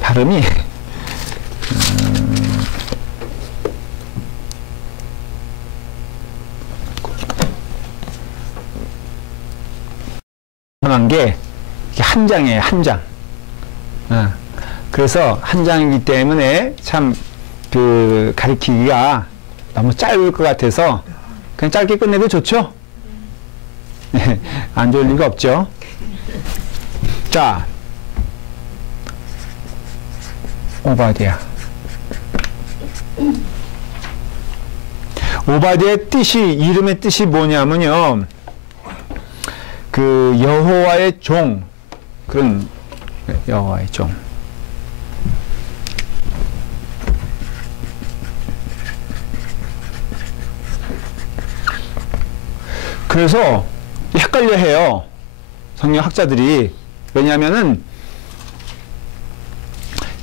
발음이 한 게 한 장이에요, 한 장. 그래서 한 장이기 때문에 참 그 가리키기가 너무 짧을 것 같아서 그냥 짧게 끝내도 좋죠? 안 좋을 리가 없죠. 자, 오바댜. 오바댜의 뜻이, 이름의 뜻이 뭐냐면요, 그 여호와의 종, 그런 여호와의 종. 그래서 헷갈려 해요, 성경학자들이. 왜냐하면은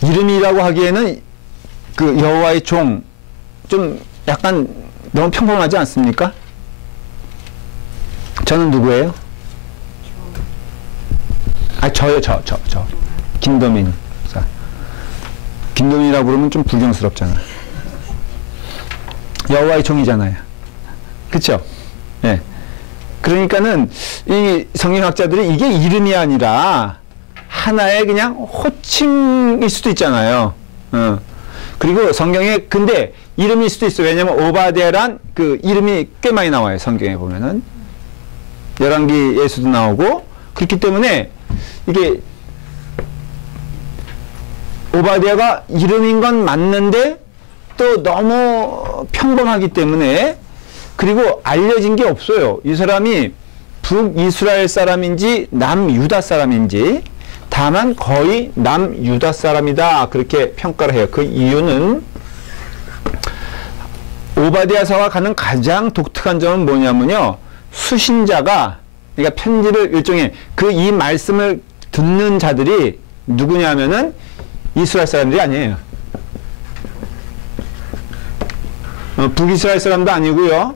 이름이라고 하기에는 그 여호와의 종 좀 약간 너무 평범하지 않습니까? 저는 누구예요? 저요. 김도민. 김도민이라고 부르면 좀 불경스럽잖아. 여호와의 종이잖아요. 그쵸? 예. 그러니까는 이 성경학자들이 이게 이름이 아니라 하나의 그냥 호칭일 수도 있잖아요. 그리고 성경에 근데 이름일 수도 있어요. 왜냐면 오바댜란 그 이름이 꽤 많이 나와요, 성경에 보면은. 열왕기에서도 나오고. 그렇기 때문에 이게 오바댜가 이름인 건 맞는데 또 너무 평범하기 때문에, 그리고 알려진 게 없어요. 이 사람이 북이스라엘 사람인지 남유다 사람인지. 다만 거의 남유다 사람이다, 그렇게 평가를 해요. 그 이유는 오바댜서가 가는 가장 독특한 점은 뭐냐면요, 수신자가, 그러니까 편지를 일종의 그 이 말씀을 듣는 자들이 누구냐면은 이스라엘 사람들이 아니에요. 북이스라엘 사람도 아니고요,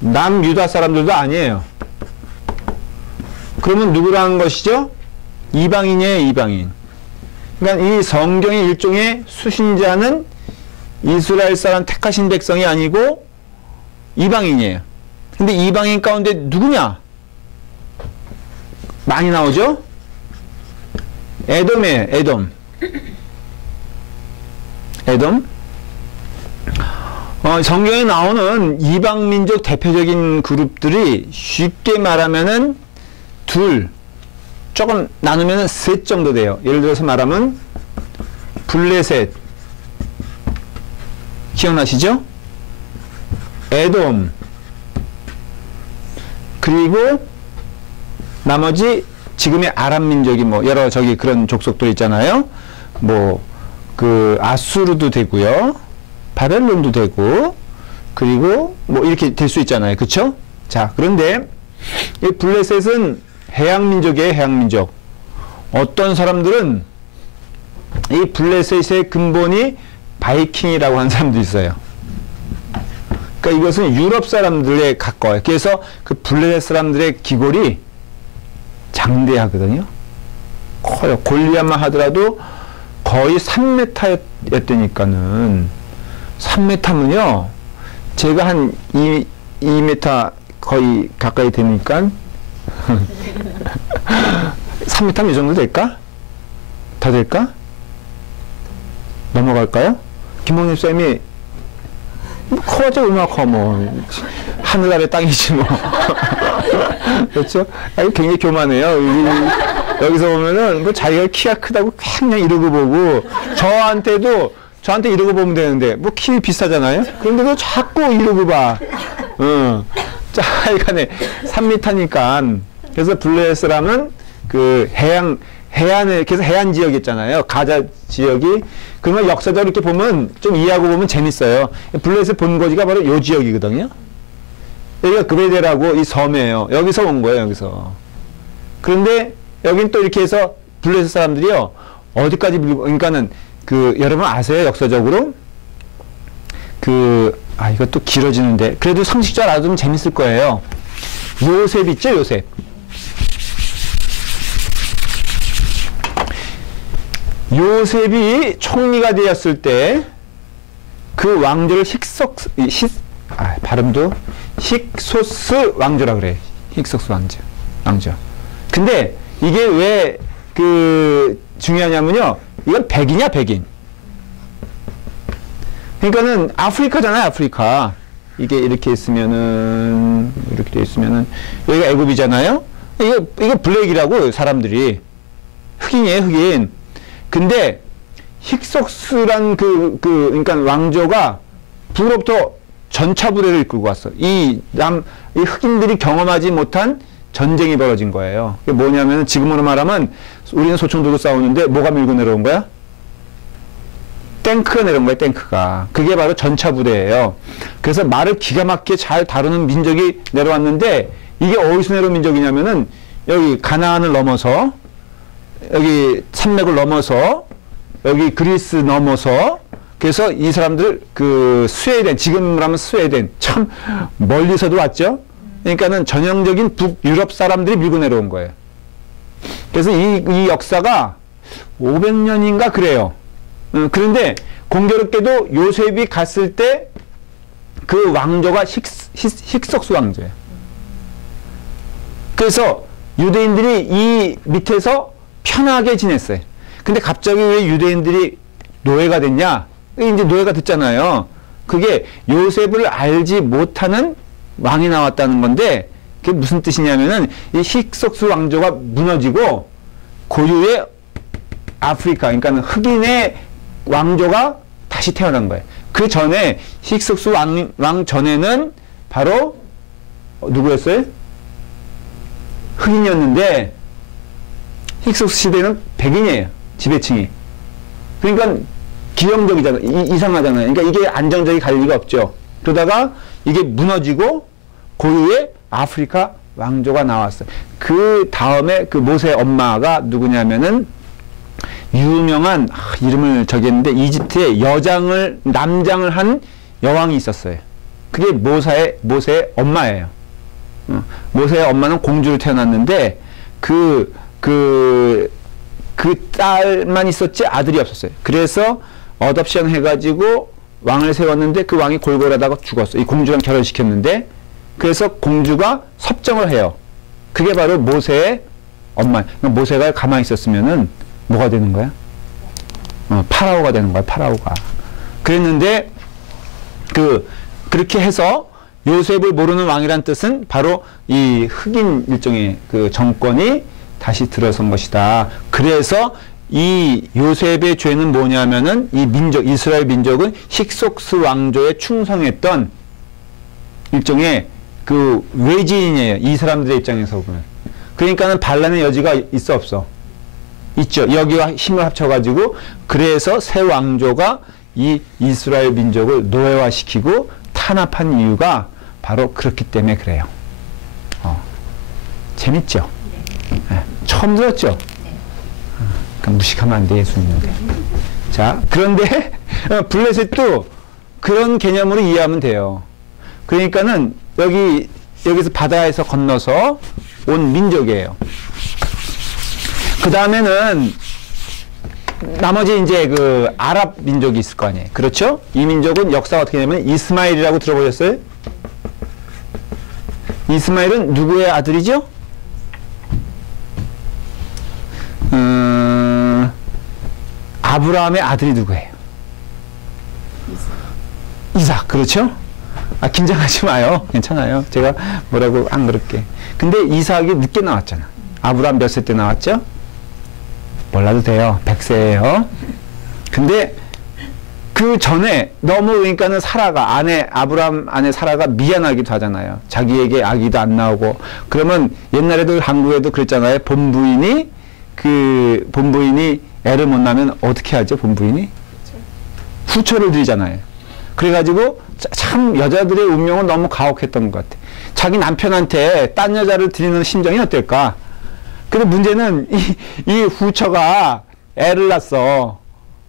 남유다 사람들도 아니에요. 그러면 누구라는 것이죠? 이방인이에요, 이방인. 그러니까 이 성경의 일종의 수신자는 이스라엘 사람 택하신 백성이 아니고 이방인이에요. 근데 이방인 가운데 누구냐? 많이 나오죠? 에돔이에요, 에돔. 에돔. 성경에 나오는 이방민족 대표적인 그룹들이 쉽게 말하면은 조금 나누면은 셋 정도 돼요. 예를 들어서 말하면 블레셋, 기억나시죠? 에돔, 그리고 나머지 지금의 아랍 민족이 뭐 여러 그런 족속들 있잖아요. 뭐 그 아수르도 되고요, 바벨론도 되고, 그리고 뭐 이렇게 될 수 있잖아요. 그쵸? 자, 그런데 이 블레셋은 해양민족이에요, 해양민족. 어떤 사람들은 이 블레셋의 근본이 바이킹이라고 하는 사람도 있어요. 그러니까 이것은 유럽 사람들에 가까워요. 그래서 그 블레셋 사람들의 기골이 장대하거든요. 커요. 골리앗만 하더라도 거의 3m였다니까는. 3m면요, 제가 한 2m 거의 가까이 되니까 3m 이 정도 될까? 더 될까? 넘어갈까요? 김홍립 쌤이 커져, 얼마나 커, 뭐. 하늘 아래 땅이지, 뭐. 그렇죠? 굉장히 교만해요. 여기서 보면은, 뭐 자기가 키가 크다고 그냥 이러고 보고, 저한테 이러고 보면 되는데, 뭐 키 비슷하잖아요? 그런데도 자꾸 이러고 봐. 자, 하여간에 3m니까. 그래서 블레셋이라면 그 해안에, 그래서 해안 지역 있잖아요. 가자 지역이. 그러면 역사적으로 이렇게 보면, 좀 이해하고 보면 재밌어요. 블레셋 본거지가 바로 요 지역이거든요. 여기가 그베데라고 이 섬이에요. 여기서 온 거예요, 여기서. 그런데 여긴 또 이렇게 해서 블레셋 사람들이요, 어디까지 그러니까는 여러분 아세요, 역사적으로? 이것도 길어지는데. 그래도 상식적으로 알아두면 재밌을 거예요. 요셉 있죠, 요셉. 요셉이 총리가 되었을 때 그 왕조를 발음도 힉소스 왕조라 그래. 힉소스 왕조. 근데 이게 왜 중요하냐면요. 이건 백인이야, 백인. 그러니까는 아프리카잖아요, 아프리카. 이게 이렇게 있으면은, 이렇게 돼 있으면은, 여기가 애굽이잖아요? 이거 블랙이라고, 사람들이. 흑인이에요, 흑인. 근데, 힉속스란 그러니까 왕조가 북으로부터 전차부대를 이끌고 왔어. 이 흑인들이 경험하지 못한 전쟁이 벌어진 거예요. 그게 뭐냐면, 지금으로 말하면, 우리는 소총 들고 싸우는데, 뭐가 밀고 내려온 거야? 탱크가 내려온 거예요, 탱크가. 그게 바로 전차부대예요. 그래서 말을 기가 막히게 잘 다루는 민족이 내려왔는데, 이게 어디서 내려온 민족이냐면은, 여기 가나안을 넘어서, 여기 산맥을 넘어서, 여기 그리스 넘어서, 그래서 이 사람들, 스웨덴, 지금으로 하면 스웨덴, 참 멀리서도 왔죠? 그러니까는 전형적인 북유럽 사람들이 밀고 내려온 거예요. 그래서 이 역사가 500년인가 그래요. 그런데 공교롭게도 요셉이 갔을 때 그 왕조가 힉속스 왕조예요. 그래서 유대인들이 이 밑에서 편하게 지냈어요. 근데 갑자기 왜 유대인들이 노예가 됐냐? 이제 노예가 됐잖아요. 그게 요셉을 알지 못하는 왕이 나왔다는 건데, 그게 무슨 뜻이냐면은 이 힉속스 왕조가 무너지고 고유의 아프리카, 그러니까 흑인의 왕조가 다시 태어난 거예요. 그 전에 힉속스 왕 전에는 바로 누구였어요? 흑인이었는데 힉속스 시대는 백인이에요. 지배층이. 그러니까 기형적이잖아요. 이상하잖아요. 그러니까 이게 안정적이 갈 리가 없죠. 그러다가 이게 무너지고 고유의 아프리카 왕조가 나왔어요. 그 다음에 그 모세의 엄마가 누구냐면은 유명한 이름을 적였는데 이집트의 남장을 한 여왕이 있었어요. 그게 모세의 엄마예요. 모세의 엄마는 공주로 태어났는데 그 딸만 있었지 아들이 없었어요. 그래서 어덥션 해가지고 왕을 세웠는데 그 왕이 골골하다가 죽었어요. 이 공주랑 결혼시켰는데 그래서 공주가 섭정을 해요. 그게 바로 모세의 엄마. 모세가 가만히 있었으면은 뭐가 되는 거야? 파라오가 되는 거야, 파라오가. 그랬는데 그렇게 해서 요셉을 모르는 왕이란 뜻은 바로 이 흑인 일종의 그 정권이 다시 들어선 것이다. 그래서 이 요셉의 죄는 뭐냐면은 이 이스라엘 민족은 힉속스 왕조에 충성했던 일종의 그 외지인이에요. 이 사람들의 입장에서 보면. 그러니까는 반란의 여지가 있어 없어? 있죠. 여기와 힘을 합쳐가지고 그래서 새 왕조가 이 이스라엘 민족을 노예화시키고 탄압한 이유가 바로 그렇기 때문에 그래요. 재밌죠? 네. 처음 들었죠? 그러니까 무식하면 안 돼, 예수님인데. 자, 그런데 블레셋도 그런 개념으로 이해하면 돼요. 그러니까는 여기서 바다에서 건너서 온 민족이에요. 그 다음에는 나머지 이제 그 아랍 민족이 있을 거 아니에요. 그렇죠? 이 민족은 역사가 어떻게 되냐면 이스마엘이라고 들어보셨어요? 이스마엘은 누구의 아들이죠? 아브라함의 아들이 누구예요? 이삭. 그렇죠? 긴장하지 마요. 괜찮아요. 제가 뭐라고 안 그럴게. 근데 이삭이 늦게 나왔잖아. 아브라함 몇 세 때 나왔죠? 몰라도 돼요. 100세예요. 근데 그 전에 너무 그러니까는 아브라함 아내 사라가 미안하기도 하잖아요. 자기에게 아기도 안 나오고. 그러면 옛날에도 한국에도 그랬잖아요. 본부인이 애를 못 낳으면 어떻게 하죠? 본부인이? 후처를 드리잖아요. 그래가지고 참 여자들의 운명은 너무 가혹했던 것 같아. 자기 남편한테 딴 여자를 드리는 심정이 어떨까? 근데 문제는 이 후처가 애를 낳았어.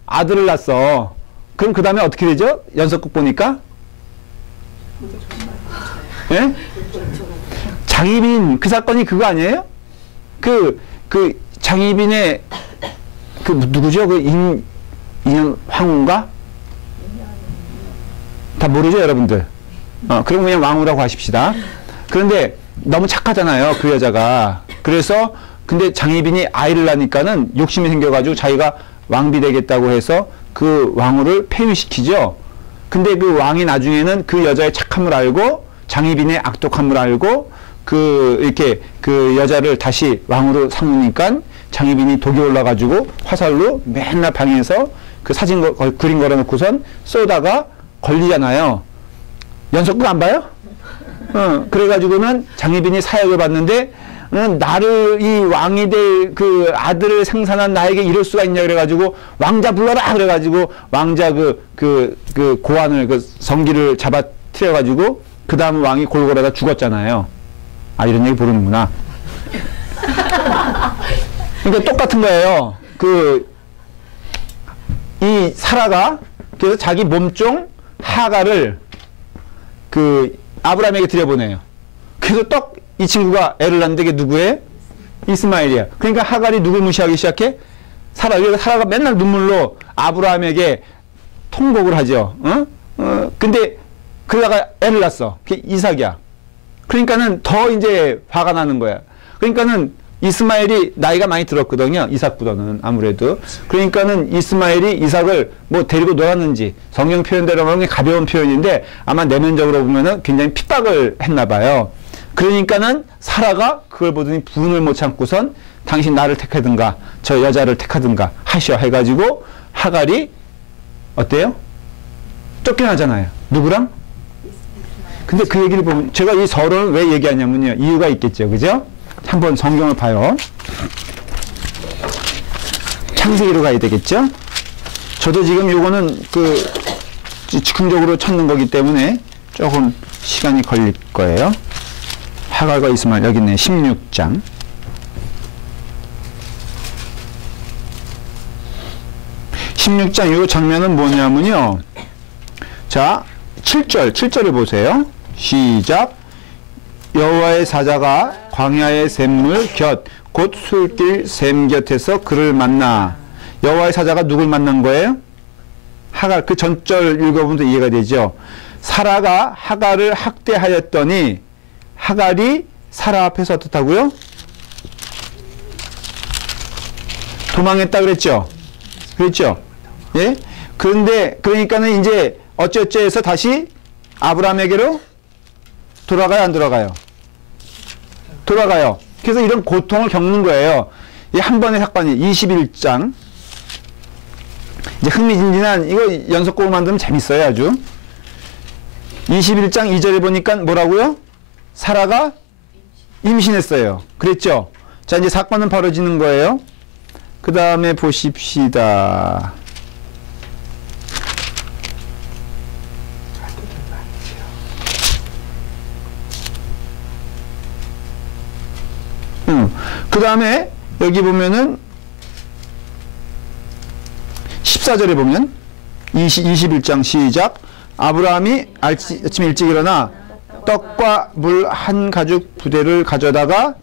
아들을 낳았어. 그럼 그 다음에 어떻게 되죠? 연속극 보니까? 예? 장희빈 그 사건이 그거 아니에요? 장희빈의 그 누구죠? 그 인현 황후인가? 다 모르죠, 여러분들? 그럼 그냥 왕후라고 하십시다. 그런데 너무 착하잖아요, 그 여자가. 그래서 근데 장희빈이 아이를 낳으니까는 욕심이 생겨가지고 자기가 왕비 되겠다고 해서 그 왕후를 폐위시키죠. 근데 그 왕이 나중에는 그 여자의 착함을 알고 장희빈의 악독함을 알고 이렇게 그 여자를 다시 왕후로 삼으니까 장희빈이 독이 올라가지고 화살로 맨날 방에서 그 사진 그림 걸어놓고선 쏘다가 걸리잖아요. 연속극 안 봐요? 그래가지고는 장희빈이 사역을 받는데 나를 이 왕이 될 그 아들을 생산한 나에게 이럴 수가 있냐 그래가지고 왕자 불러라 그래가지고 왕자 그 고환을 그 성기를 잡아뜨려가지고 그 다음 왕이 골고루다 죽었잖아요. 아, 이런 얘기 모르는구나. 그러니까 똑같은 거예요. 이 사라가 그래서 자기 몸종 하가를 아브라함에게 들여보내요. 그래서 이 친구가 애를 낳는데 이게 누구예요? 이스마엘이야. 그러니까 하갈이 누굴 무시하기 시작해? 그래서 사라가 맨날 눈물로 아브라함에게 통곡을 하죠. 근데 그러다가 애를 낳았어. 그게 이삭이야. 그러니까는 더 이제 화가 나는 거야. 그러니까는 이스마엘이 나이가 많이 들었거든요. 이삭보다는 아무래도. 그러니까는 이스마엘이 이삭을 뭐 데리고 놀았는지 성경 표현대로 보면 가벼운 표현인데 아마 내면적으로 보면은 굉장히 핍박을 했나 봐요. 그러니까는 사라가 그걸 보더니 분을 못 참고선 당신 나를 택하든가 저 여자를 택하든가 하셔 해가지고 하갈이 어때요? 쫓겨나잖아요. 누구랑? 근데 그 얘기를 보면 제가 이 서론을 왜 얘기하냐면요. 이유가 있겠죠. 그죠? 한번 성경을 봐요. 창세기로 가야 되겠죠? 저도 지금 요거는 즉흥적으로 찾는 거기 때문에 조금 시간이 걸릴 거예요. 하갈과 이스마엘 여기 있네. 16장. 16장 요 장면은 뭐냐면요. 자, 7절을 보세요. 시작. 여호와의 사자가 광야의 샘물 곁 곧 술길 샘 곁에서 그를 만나. 여호와의 사자가 누굴 만난 거예요? 하갈. 그 전절 읽어보면 이해가 되죠. 사라가 하갈을 학대하였더니 하갈이 사라 앞에서 어떻다고요? 도망했다 그랬죠? 그랬죠? 예? 그러니까는 이제 어쩌어쩌 해서 다시 아브라함에게로 돌아가요, 안 돌아가요? 돌아가요. 그래서 이런 고통을 겪는 거예요. 이 한 번의 사건이 21장. 이제 흥미진진한, 이거 연속곡을 만들면 재밌어요, 아주. 21장 2절에 보니까 뭐라고요? 사라가 임신했어요. 그랬죠? 자, 이제 사건은 벌어지는 거예요. 그 다음에 보십시다. 그 다음에 여기 보면은 14절에 보면 21장 시작. 아브라함이 아침 일찍 일어나 떡과 물 한 가죽 부대를 가져다가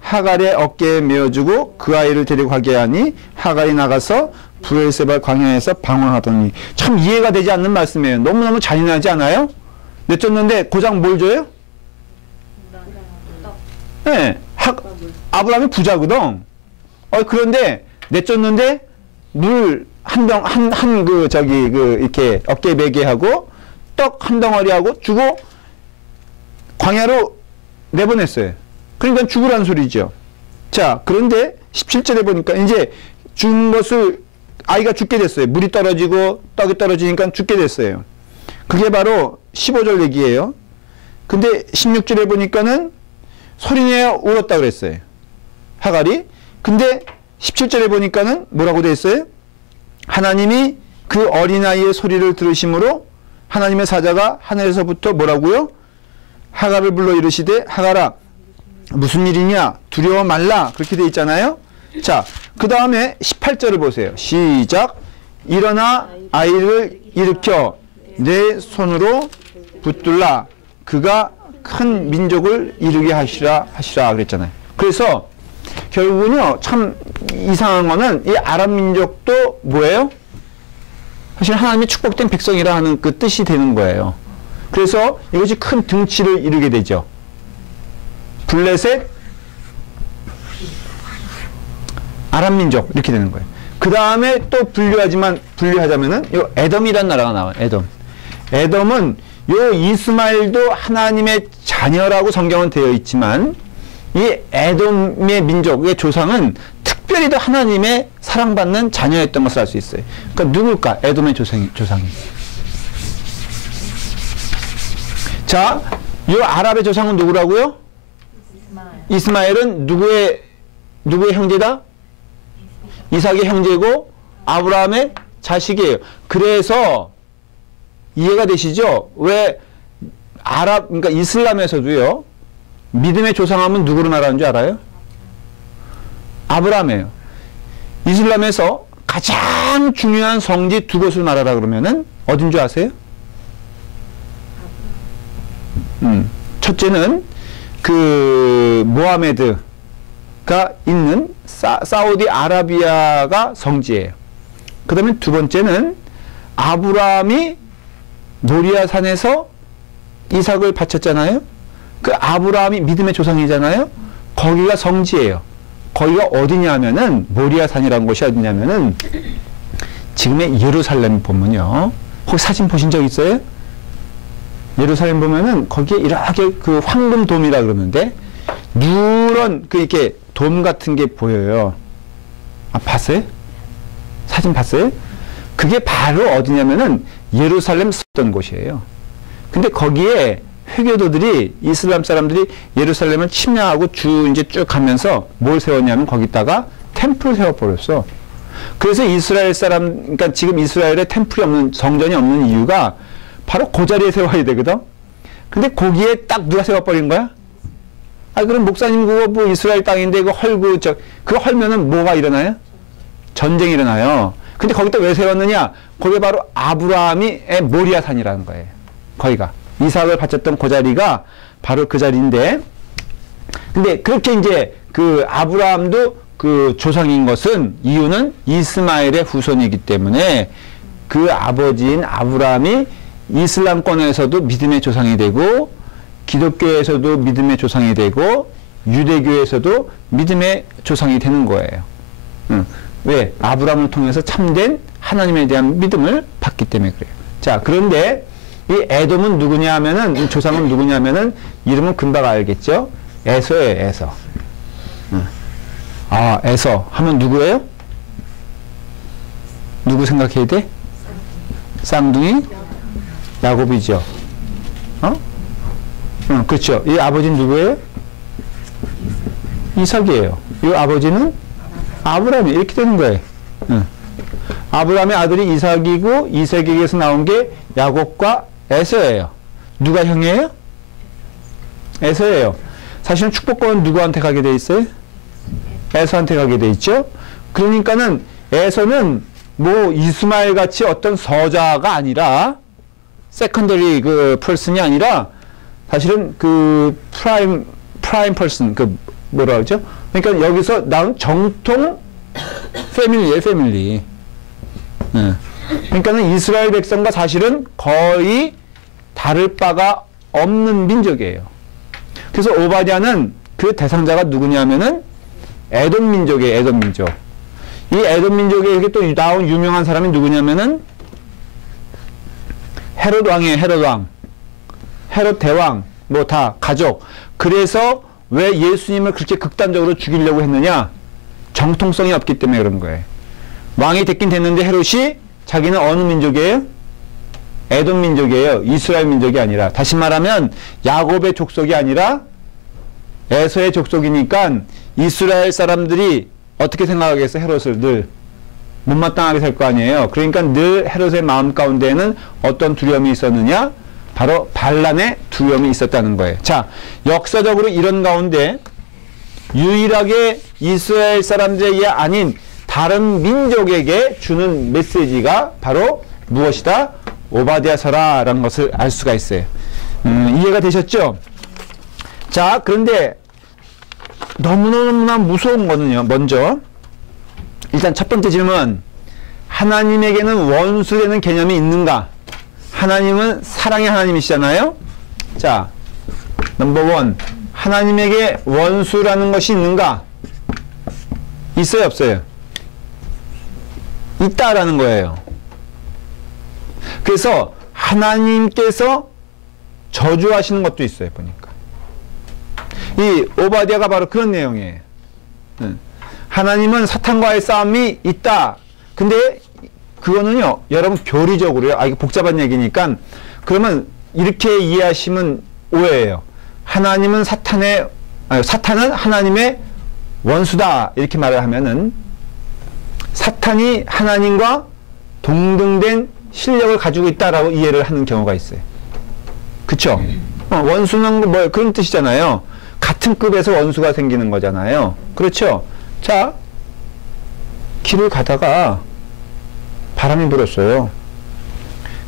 하갈의 어깨에 메어주고 그 아이를 데리고 가게 하니 하갈이 나가서 브엘세바 광야에서 방황하더니. 참 이해가 되지 않는 말씀이에요. 너무너무 잔인하지 않아요? 내쫓는데 고작 뭘 줘요? 네, 아브라함이 부자거든. 그런데 내쫓는데 물 한 병, 이렇게 어깨에 매게 하고 떡 한 덩어리 하고 주고 광야로 내보냈어요. 그러니까 죽으라는 소리죠. 자, 그런데 17절에 보니까 이제 죽은 것을 아이가 죽게 됐어요. 물이 떨어지고 떡이 떨어지니까 죽게 됐어요. 그게 바로 15절 얘기예요. 근데 16절에 보니까는 소리내어 울었다 그랬어요. 하갈이. 근데 17절에 보니까는 뭐라고 돼 있어요? 하나님이 그 어린아이의 소리를 들으심으로 하나님의 사자가 하늘에서부터 뭐라고요? 하갈을 불러 이르시되 하갈아 무슨 일이냐 두려워 말라 그렇게 돼 있잖아요. 자, 그 다음에 18절을 보세요. 시작. 일어나 아이를 일으켜 내 손으로 붙들라 그가 큰 민족을 이루게 하시라 그랬잖아요. 그래서 결국은요, 참 이상한 거는 이 아랍 민족도 뭐예요? 사실 하나님의 축복된 백성이라 하는 그 뜻이 되는 거예요. 그래서 이것이 큰 등치를 이루게 되죠. 블레셋, 아랍 민족 이렇게 되는 거예요. 그 다음에 또 분류하자면은 요 에돔이라는 나라가 나와요. 에돔은 요 이스마엘도 하나님의 자녀라고 성경은 되어 있지만 이 에돔의 민족의 조상은 특별히 더 하나님의 사랑받는 자녀였던 것을 알 수 있어요. 그러니까 누굴까? 에돔의 조상이. 자, 요 아랍의 조상은 누구라고요? 이스마엘은 누구의 형제다? 이삭의 형제고 아브라함의 자식이에요. 그래서 이해가 되시죠? 왜 그러니까 이슬람에서도요, 믿음의 조상하면 누구로 말하는 줄 알아요? 아브라함이에요. 이슬람에서 가장 중요한 성지 두 곳을 말하라 그러면은 어딘 줄 아세요? 첫째는 그 모하메드가 있는 사우디 아라비아가 성지예요. 그 다음에 두 번째는 아브라함이 모리아 산에서 이삭을 바쳤잖아요. 그 아브라함이 믿음의 조상이잖아요. 거기가 성지예요. 거기가 어디냐 하면은 모리아 산이라는 곳이 어디냐면은 지금의 예루살렘 보면요. 혹시 사진 보신 적 있어요? 예루살렘 보면은 거기에 이렇게 그 황금돔이라 그러는데 누런 그 이렇게 돔 같은 게 보여요. 아, 봤어요? 사진 봤어요? 그게 바로 어디냐면은 예루살렘 썼던 곳이에요. 근데 거기에 회교도들이 이슬람 사람들이 예루살렘을 침략하고 이제 쭉 가면서 뭘 세웠냐면 거기다가 템플을 세워버렸어. 그래서 이스라엘 사람, 그러니까 지금 이스라엘에 템플이 없는, 성전이 없는 이유가 바로 그 자리에 세워야 되거든. 근데 거기에 딱 누가 세워버린 거야? 아, 그럼 목사님 그거 뭐 이스라엘 땅인데 그거 그거 헐면은 뭐가 일어나요? 전쟁이 일어나요. 근데 거기다 왜 세웠느냐? 거기 바로 아브라함의 모리아 산이라는 거예요. 거기가. 이삭을 바쳤던 그 자리가 바로 그 자리인데, 근데 그렇게 이제 그 아브라함도 그 조상인 것은 이유는 이스마엘의 후손이기 때문에 그 아버지인 아브라함이 이슬람권에서도 믿음의 조상이 되고 기독교에서도 믿음의 조상이 되고 유대교에서도 믿음의 조상이 되는 거예요. 왜? 아브라함을 통해서 참된 하나님에 대한 믿음을 받기 때문에 그래요. 자, 그런데 이 에돔은 누구냐 하면은, 이 조상은 누구냐 하면은, 이름은 금방 알겠죠? 에서예요, 에서. 아, 에서 하면 누구예요? 누구 생각해야 돼? 쌍둥이? 야곱이죠. 그렇죠. 이 아버지는 누구예요? 이삭이에요. 이 아버지는 아브라함이 이렇게 되는 거예요. 아브라함의 아들이 이삭이고 이삭에게서 나온 게 야곱과 에서예요. 누가 형이에요? 에서예요. 사실은 축복권은 누구한테 가게 돼 있어요? 에서한테 가게 돼 있죠. 그러니까는 에서는 뭐 이스마엘 같이 어떤 서자가 아니라 세컨더리 그 퍼슨이 아니라 사실은 그 프라임 퍼슨 그 뭐라 그러죠? 그러니까 여기서 나온 정통 패밀리예요, 패밀리. 그러니까는 이스라엘 백성과 사실은 거의 다를 바가 없는 민족이에요. 그래서 오바댜는 그 대상자가 누구냐면은 에돔 민족이에요, 에돔 민족. 이 에돔 민족에 이렇게 또 나온 유명한 사람이 누구냐면은 헤롯 왕이에요, 헤롯 왕. 헤롯 대왕, 뭐 다 가족. 그래서 왜 예수님을 그렇게 극단적으로 죽이려고 했느냐? 정통성이 없기 때문에 그런 거예요. 왕이 됐긴 됐는데 헤롯이 자기는 어느 민족이에요? 에돔 민족이에요. 이스라엘 민족이 아니라. 다시 말하면 야곱의 족속이 아니라 에서의 족속이니까 이스라엘 사람들이 어떻게 생각하겠어? 헤롯을 늘 못마땅하게 살 거 아니에요. 그러니까 늘 헤롯의 마음 가운데에는 어떤 두려움이 있었느냐? 바로 반란의 두려움이 있었다는 거예요. 자, 역사적으로 이런 가운데 유일하게 이스라엘 사람들에게 아닌 다른 민족에게 주는 메시지가 바로 무엇이다? 오바댜서라라는 것을 알 수가 있어요. 이해가 되셨죠? 자, 그런데 너무너무나 무서운 거는요. 먼저 일단 첫 번째 질문, 하나님에게는 원수라는 개념이 있는가? 하나님은 사랑의 하나님이시잖아요. 자, 넘버 원, 하나님에게 원수라는 것이 있는가? 있어요, 없어요? 있다라는 거예요. 그래서 하나님께서 저주하시는 것도 있어요, 보니까. 이 오바댜가 바로 그런 내용이에요. 하나님은 사탄과의 싸움이 있다. 근데 그거는요, 여러분 교리적으로요. 이거 복잡한 얘기니까, 그러면 이렇게 이해하시면 오해예요. 사탄은 하나님의 원수다. 이렇게 말을 하면은, 사탄이 하나님과 동등된 실력을 가지고 있다라고 이해를 하는 경우가 있어요. 그쵸? 원수는 뭐 그런 뜻이잖아요. 같은 급에서 원수가 생기는 거잖아요. 그렇죠? 자, 길을 가다가 바람이 불었어요.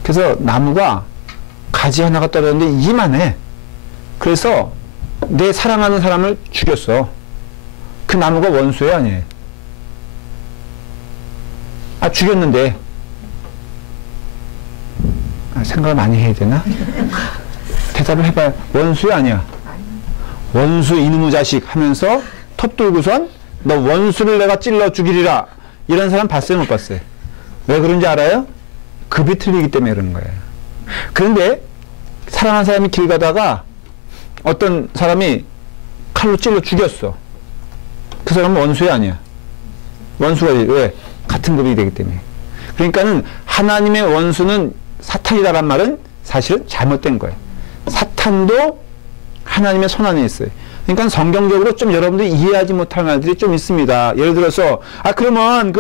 그래서 나무가 가지 하나가 떨어졌는데 이만해. 그래서 내 사랑하는 사람을 죽였어. 그 나무가 원수예요, 아니에요? 죽였는데. 생각을 많이 해야 되나? 대답을 해봐요. 원수야, 아니야? 원수 이놈의 자식 하면서 톱 들고선 너 원수를 내가 찔러 죽이리라. 이런 사람 봤어요, 못 봤어요? 왜 그런지 알아요? 급이 틀리기 때문에 그런 거예요. 그런데 사랑하는 사람이 길 가다가 어떤 사람이 칼로 찔러 죽였어. 그 사람은 원수야, 아니야? 원수가 왜? 같은 급이 되기 때문에. 그러니까는 하나님의 원수는 사탄이다란 말은 사실은 잘못된 거예요. 사탄도 하나님의 손 안에 있어요. 그러니까 성경적으로 좀 여러분들이 이해하지 못할 말들이 좀 있습니다. 예를 들어서, 그러면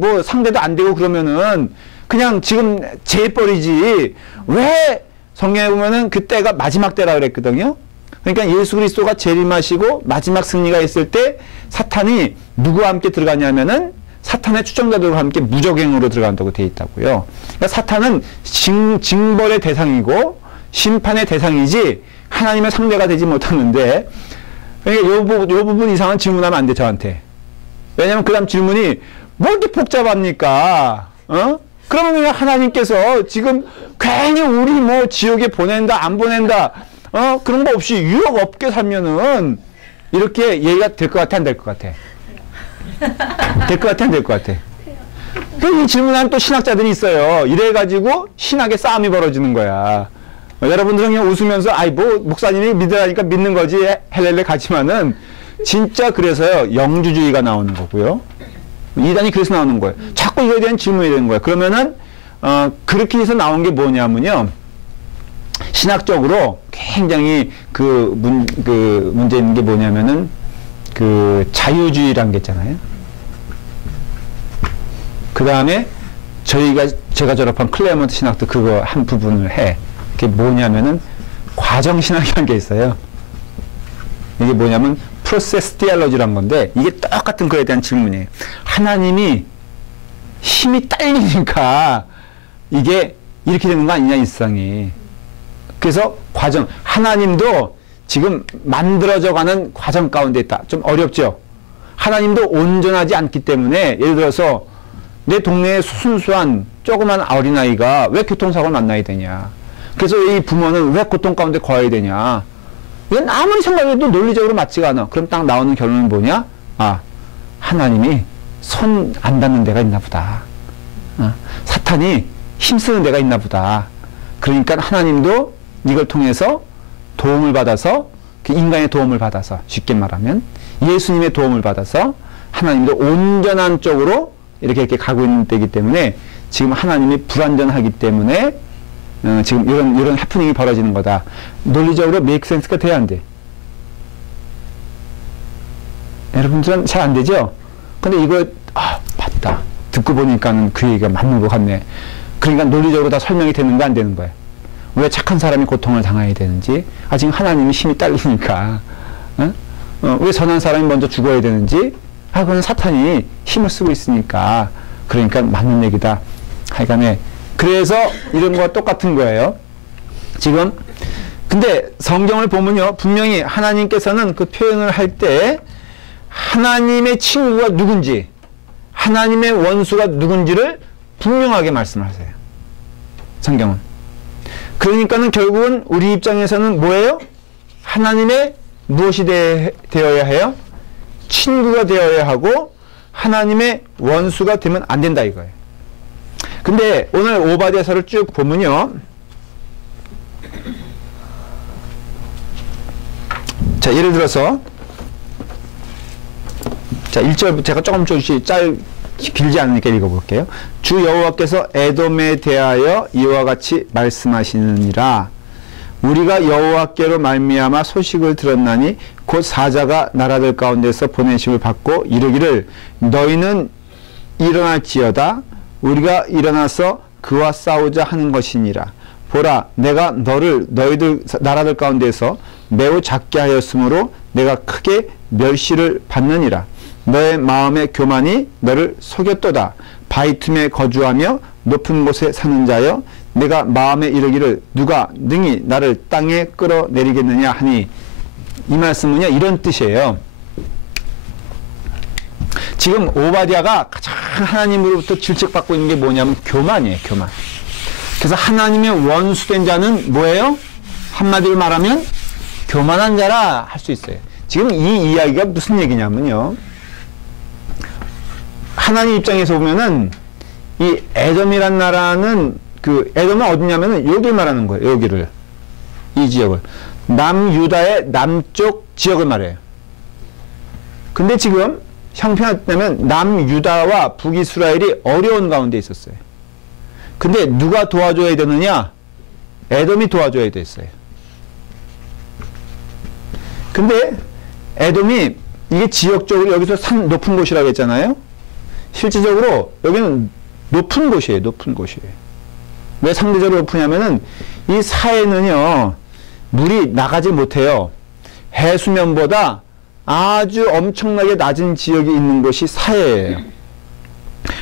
뭐 상대도 안 되고 그러면은 그냥 지금 재버리지. 왜 성경에 보면은 그때가 마지막 때라 그랬거든요. 그러니까 예수 그리스도가 재림하시고 마지막 승리가 있을 때 사탄이 누구와 함께 들어가냐면은 사탄의 추종자들과 함께 무적행으로 들어간다고 되어 있다고요. 그러니까 사탄은 징벌의 대상이고 심판의 대상이지 하나님의 상대가 되지 못하는데, 그러니까 요 부분 이상은 질문하면 안 돼, 저한테. 왜냐면 그 다음 질문이 뭐 이렇게 복잡합니까? 그러면 그냥 하나님께서 지금 괜히 우리 뭐 지옥에 보낸다, 안 보낸다, 그런 거 없이 유혹 없게 살면은 이렇게 얘기가 될 것 같아, 안 될 것 같아? 될 것 같아, 안 될 것 같아? 이 질문하는 또 신학자들이 있어요. 이래가지고 신학의 싸움이 벌어지는 거야. 여러분들은 그냥 웃으면서 뭐 목사님이 믿으라니까 믿는 거지 헬렐레 가지만은 진짜 그래서요 영주주의가 나오는 거고요. 이단이 그래서 나오는 거예요. 자꾸 이거에 대한 질문이 되는 거예요. 그러면은 그렇게 해서 나온 게 뭐냐면요, 신학적으로 굉장히 문제 있는 게 뭐냐면은 자유주의라는 게 있잖아요. 그 다음에 제가 졸업한 클레어먼트 신학도 그거 한 부분을 해. 그게 뭐냐면은 과정신학이라는 게 있어요. 이게 뭐냐면 프로세스 디알로지란 건데, 이게 똑같은 거에 대한 질문이에요. 하나님이 힘이 딸리니까 이게 이렇게 되는 거 아니냐, 이 세상이. 그래서 하나님도 지금 만들어져 가는 과정 가운데 있다. 좀 어렵죠? 하나님도 온전하지 않기 때문에, 예를 들어서 내 동네에 순수한 조그만 어린아이가 왜 교통사고를 만나야 되냐. 그래서 이 부모는 왜 고통 가운데 거해야 되냐. 이건 아무리 생각해도 논리적으로 맞지가 않아. 그럼 딱 나오는 결론은 뭐냐? 하나님이 손 안 닿는 데가 있나 보다. 사탄이 힘쓰는 데가 있나 보다. 그러니까 하나님도 이걸 통해서 도움을 받아서, 인간의 도움을 받아서, 쉽게 말하면 예수님의 도움을 받아서 하나님도 온전한 쪽으로 이렇게 가고 있는 때이기 때문에, 지금 하나님이 불완전하기 때문에 지금 이런 해프닝이 벌어지는 거다. 논리적으로 메이크 센스가 돼야 안 돼. 여러분들은 잘 안 되죠? 근데 이거 맞다. 듣고 보니까는 그 얘기가 맞는 것 같네. 그러니까 논리적으로 다 설명이 되는 거 안 되는 거야. 왜 착한 사람이 고통을 당해야 되는지, 지금 하나님이 힘이 딸리니까, 왜 선한 사람이 먼저 죽어야 되는지, 그건 사탄이 힘을 쓰고 있으니까. 그러니까 맞는 얘기다. 하여간에 그래서 이런 거와 똑같은 거예요. 지금 근데 성경을 보면요, 분명히 하나님께서는 그 표현을 할 때 하나님의 친구가 누군지, 하나님의 원수가 누군지를 분명하게 말씀하세요. 성경은. 그러니까는 결국은 우리 입장에서는 뭐예요? 하나님의 무엇이 되어야 해요? 친구가 되어야 하고 하나님의 원수가 되면 안 된다 이거예요. 근데 오늘 오바댜서를 쭉 보면요, 자, 예를 들어서 자, 1절 제가 조금씩 길지 않으니까 읽어볼게요. 주 여호와께서 에돔에 대하여 이와 같이 말씀하시느니라. 우리가 여호와께로 말미암아 소식을 들었나니 곧 사자가 나라들 가운데서 보내심을 받고 이르기를 너희는 일어날지어다. 우리가 일어나서 그와 싸우자 하는 것이니라. 보라, 내가 너희들 나라들 가운데서 매우 작게 하였으므로 내가 크게 멸시를 받느니라. 너의 마음의 교만이 너를 속였도다. 바위 틈에 거주하며 높은 곳에 사는 자여, 내가 마음에 이르기를 누가 능히 나를 땅에 끌어내리겠느냐 하니, 이 말씀은요 이런 뜻이에요. 지금 오바댜가 가장 하나님으로부터 질책받고 있는 게 뭐냐면 교만이에요. 교만. 그래서 하나님의 원수된 자는 뭐예요? 한마디로 말하면 교만한 자라 할 수 있어요. 지금 이 이야기가 무슨 얘기냐면요, 하나님 입장에서 보면은 이 에돔이란 나라는, 그 에돔은 어디냐면은 여기 말하는 거예요. 여기를, 이 지역을, 남유다의 남쪽 지역을 말해요. 근데 지금 형편하면 남유다와 북이스라엘이 어려운 가운데 있었어요. 근데 누가 도와줘야 되느냐? 에돔이 도와줘야 됐어요. 근데 에돔이, 이게 지역적으로 여기서 산 높은 곳이라고 했잖아요. 실질적으로 여기는 높은 곳이에요. 높은 곳이에요. 왜 상대적으로 높으냐면은 이 사해는요 물이 나가지 못해요. 해수면보다 아주 엄청나게 낮은 지역이 있는 곳이 사해예요.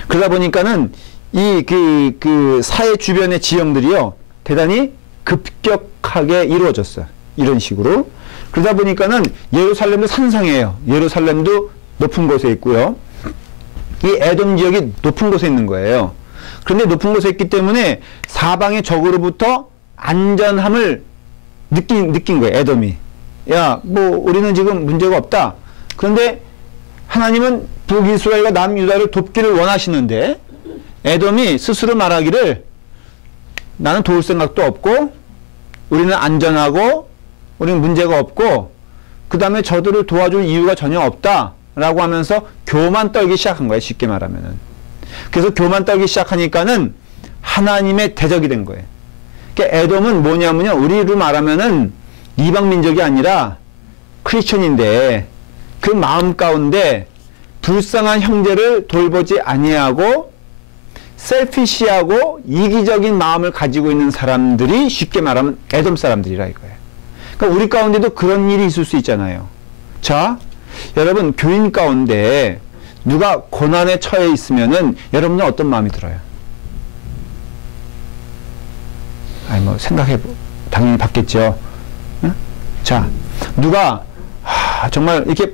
그러다 보니까는 이 그 사해 주변의 지형들이요 대단히 급격하게 이루어졌어요. 이런 식으로. 그러다 보니까는 예루살렘도 산상이에요. 예루살렘도 높은 곳에 있고요. 이 에돔 지역이 높은 곳에 있는 거예요. 그런데 높은 곳에 있기 때문에 사방의 적으로부터 안전함을 느낀 거예요. 에돔이. 야, 뭐 우리는 지금 문제가 없다. 그런데 하나님은 북이스라엘과 남유다를 돕기를 원하시는데 에돔이 스스로 말하기를 나는 도울 생각도 없고 우리는 안전하고 우리는 문제가 없고 그 다음에 저들을 도와줄 이유가 전혀 없다 라고 하면서 교만 떨기 시작한 거예요. 쉽게 말하면은. 그래서 교만 떨기 시작하니까는 하나님의 대적이 된 거예요. 그러니까 에돔은 뭐냐면요, 우리로 말하면은 이방 민족이 아니라 크리스천인데 그 마음 가운데 불쌍한 형제를 돌보지 아니하고 셀피시하고 이기적인 마음을 가지고 있는 사람들이 쉽게 말하면 에돔 사람들이라 이거예요. 그러니까 우리 가운데도 그런 일이 있을 수 있잖아요. 자, 여러분 교인 가운데 누가 고난에 처해 있으면은 여러분은 어떤 마음이 들어요? 아니 뭐 생각해 당연히 받겠죠. 응? 자, 누가 정말 이렇게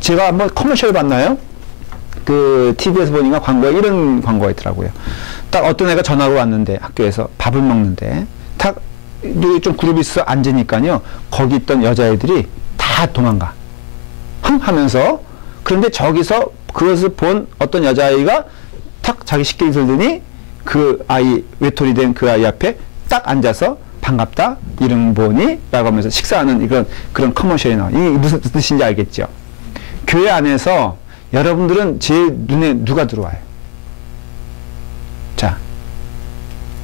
제가 한번 커머셜 봤나요? 그 TV에서 보니까 광고에 이런 광고가 있더라고요. 딱 어떤 애가 전화가 왔는데 학교에서 밥을 먹는데 딱 좀 그룹이 있어 앉으니까요 거기 있던 여자애들이 다 도망가 하면서. 그런데 저기서 그것을 본 어떤 여자아이가 탁 자기 식기를 들더니 그 아이, 외톨이 된 그 아이 앞에 딱 앉아서 반갑다 이름 뭐니? 라고 하면서 식사하는 그런 커머셜이 나와요. 이게 무슨 뜻인지 알겠죠? 교회 안에서 여러분들은 제일 눈에 누가 들어와요? 자,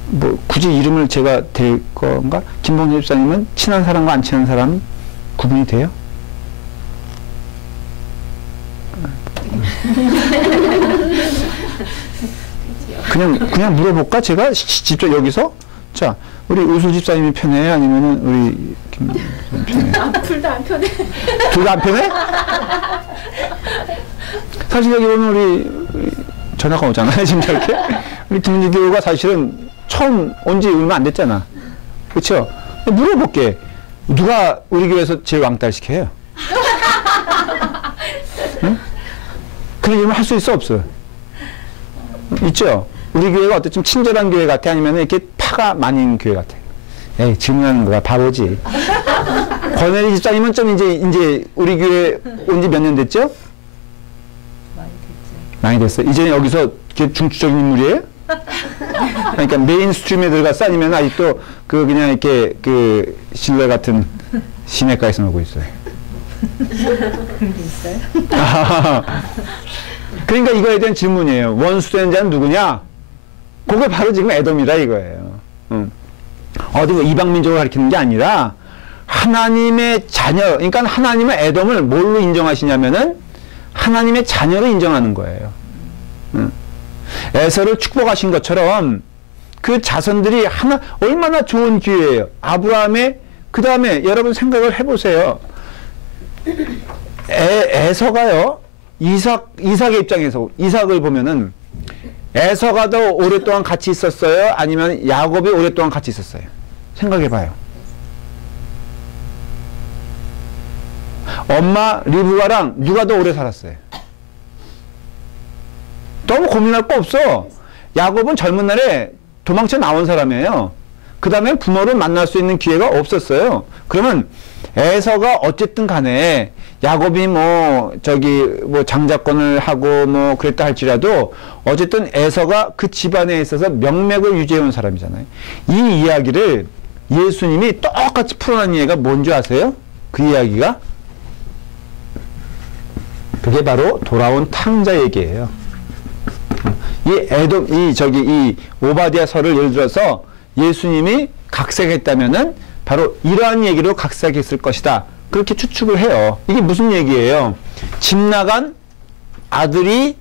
뭐 굳이 이름을 제가 댈 건가? 김봉재 집사님은 친한 사람과 안 친한 사람 구분이 돼요? 그냥 물어볼까? 제가 직접 여기서? 자, 우리 우수 집사님이 편해? 아니면은 우리 김 집사님 편해? 둘 다 안 편해. 둘 다 안 편해? 사실 여기 오면 우리 전화가 오잖아요. 지금 저렇게. 우리 김민지 교우가 사실은 처음 온 지 얼마 안 됐잖아. 그쵸? 물어볼게. 누가 우리 교회에서 제일 왕따를 시켜요? 응? 그런 질문 할 수 있어, 없어? 있죠? 우리 교회가 어때? 좀 친절한 교회 같아? 아니면 이렇게 파가 많이 있는 교회 같아? 에이, 질문하는 거가 바보지. 권혜리 집사님은 좀 이제 우리 교회 온 지 몇 년 됐죠? 많이 됐어요. 이제 여기서 중추적인 인물이에요? 그러니까 메인스트림에 들어갔어? 아니면 아직도 그냥 이렇게 신라 같은 시내가에서 놀고 있어요? 그런 게 있어요? 그러니까 이거에 대한 질문이에요. 원수된 자는 누구냐? 그게 바로 지금 에돔이다 이거예요. 어디 뭐 이방민족을 가리키는 게 아니라 하나님의 자녀, 그러니까 하나님은 에돔을 뭘로 인정하시냐면은 하나님의 자녀로 인정하는 거예요. 에서를 축복하신 것처럼 그 자손들이 얼마나 좋은 기회예요. 아브라함의, 그 다음에 여러분 생각을 해보세요. 에서가요, 이삭의 입장에서, 이삭을 보면은 에서가 더 오랫동안 같이 있었어요? 아니면 야곱이 오랫동안 같이 있었어요? 생각해봐요. 엄마 리브가랑 누가 더 오래 살았어요? 너무 고민할 거 없어. 야곱은 젊은 날에 도망쳐 나온 사람이에요. 그 다음에 부모를 만날 수 있는 기회가 없었어요. 그러면 에서가 어쨌든 간에 야곱이 뭐 장자권을 하고 뭐 그랬다 할지라도 어쨌든 에서가 그 집안에 있어서 명맥을 유지해온 사람이잖아요. 이 이야기를 예수님이 똑같이 풀어낸 이야기가 뭔지 아세요? 그 이야기가? 그게 바로 돌아온 탕자 얘기예요. 이 오바댜서를 예를 들어서 예수님이 각색했다면은 바로 이러한 얘기로 각색했을 것이다. 그렇게 추측을 해요. 이게 무슨 얘기예요? 집 나간 아들이